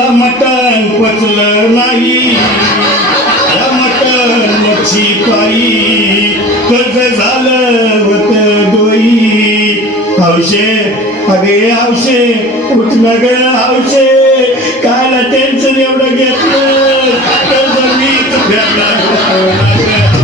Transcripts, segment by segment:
गेली आता मटण पचलं नाही. या मटण मच्छी पायी कर्ज झालं होत दोई. हौशे अगे हौशे उठलं ग हौशे कायला टेन्शन एवढं घेतलं? कर्ज मीच फेडणार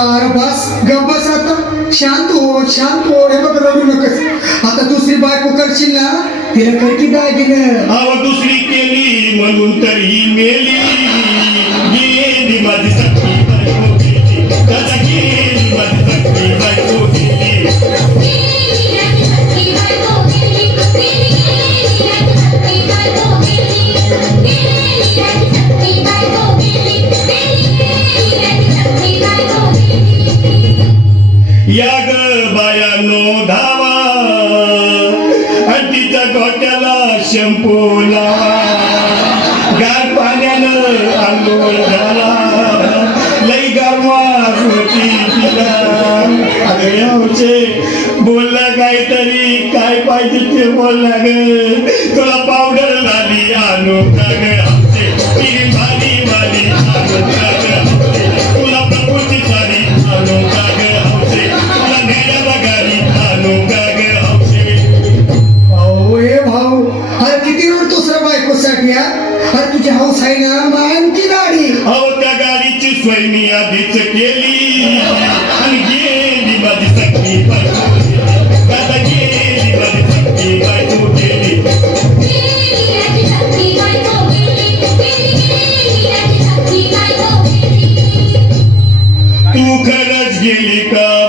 हे बस गप बस आता. शांत हो शांत हो. हे बघ रडू नकस. आता दुसरी बायको करशील ना? तिला कर की दागिनं. आव दुसरी केली म्हणून तरी मेली. गेली माझी सखी बायको गेली दादा गेली माझी सख्खी तिच्या डोक्याला शॅम्पू लावा. गार पाण्यानं आंघोळ झाला. लई गारवा होती तिला. अगं बोलला काहीतरी. काय पाहिजे ते बोलला ग. तुला पावडर लाली आणू का ग? आहे ना मानची गाडी त्या गाडीची सोय मी आधीच केली. आणि गेली माझी सख्खी दादा गेली माझी बायको गेली तू खरंच गेली का?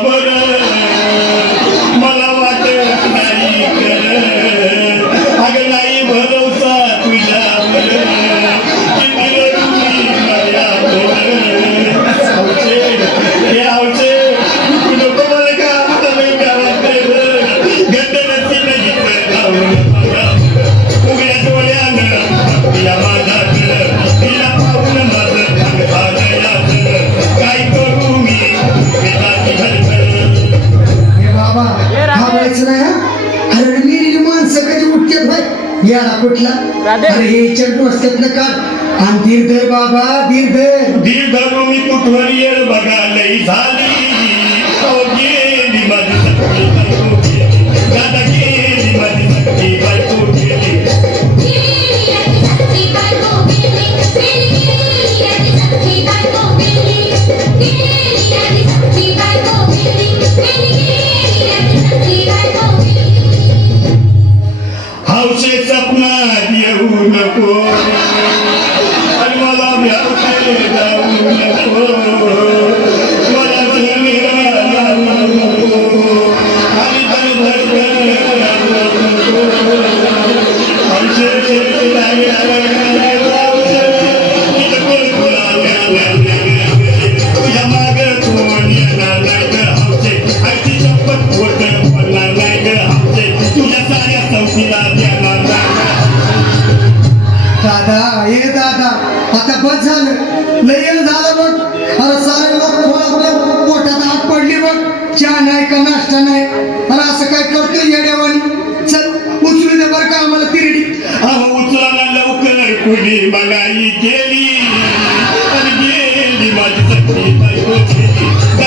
याला कुठला? अरे हे चंडू असतात ना का आणि धीर धर बाबा धीर धर. धीर धरून मी कुठवर येळ बघा लई झाली. अहो गेली माझी सख्खी बायको गेली दादा गेली माझी सख्खी बायको गेली हौशे सपनात येऊ नको आणि मला दादा हे दादा. आता बस झालं. लय झालं बघ. अरे सारे लोक पोटात हात पडली बघ. चहा नाही का नाश्ता नाही? अरे असं काय करतो येड्यावानी? चल उचलू दे बरं का आम्हाला तिरडी. अहो उचलाला लवकर कुणी मगाई केली. आणि गेली माझी सख्खी बायको गेली